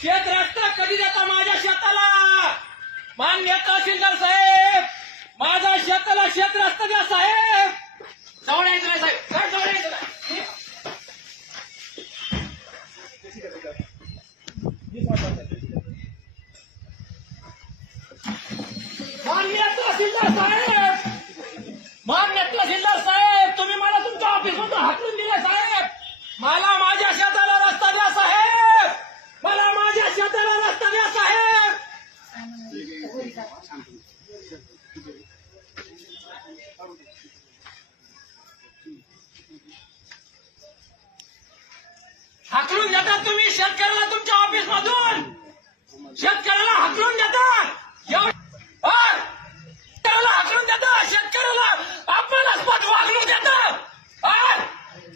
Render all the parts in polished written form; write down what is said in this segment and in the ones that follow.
शेत रस्ता कधी देता माझ्या शेताला? मान्य तहसीलदार साहेब, माझ्या शेताला शेत रस्ता द्या साहेब. जवळ यायचं नाही साहेब, काय जवळ यायचं नाही. मान्य तहसीलदार साहेब, मान्य तहसीलदार साहेब, तुम्ही मला तुमच्या ऑफिसमधून हाकलून दिले साहेब. मला माझ्या शेताला रस्ता द्या साहेब, मला माझ्या शेताला रस्ता द्या साहेब. हाकलून देतात तुम्ही शेतकऱ्याला तुमच्या ऑफिस मधून, शेतकऱ्याला हाकलून देतात. शेतकऱ्याला हाकलून देतात, शेतकऱ्याला अपमानास्पद वागणूक देतात.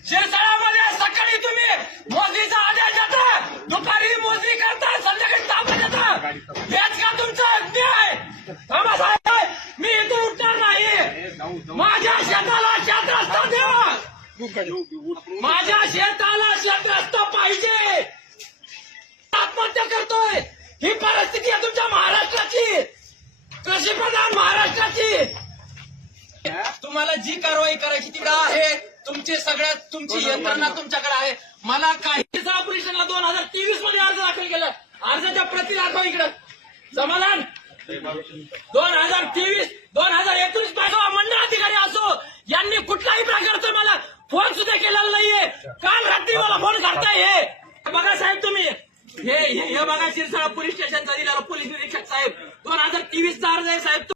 शिरसाळ्यामध्ये सकाळी तुम्ही मोजणीचा आदेश देता, दुपारी मोजणी करता, संध्याकाळी ताबा देता. हेच का तुमचा अन्याय? थांबा साहेब, मी इथून उठणार नाही. माझ्या शेताला शेत रस्ता द्या, माझ्या शेताला शेत रस्ता पाहिजे. आत्महत्या करतोय, ही परिस्थिती आहे तुमच्या महाराष्ट्राची, कृषीप्रधान महाराष्ट्राची. तुम्हाला जी कारवाई करायची तिकडे आहे, तुमची यंत्रणा तुमच्याकडे आहे. मला काही ऑपरेशनला 2023 मध्ये अर्ज दाखल केला, अर्जाच्या प्रती दाखवा इकडे. समाधान 2023 2021 पासून मंडळ अधिकारी असो, यांनी कुठल्याही प्रकारचं मला फोन सुद्धा केलेला नाहीये. काल रात्री मला फोन करताय. हे बघा साहेब, तुम्ही हे बघा शिरसाळा पोलीस स्टेशनचा दिलेला पोलीस निरीक्षक साहेब, 2023 चा अर्ज आहे साहेब.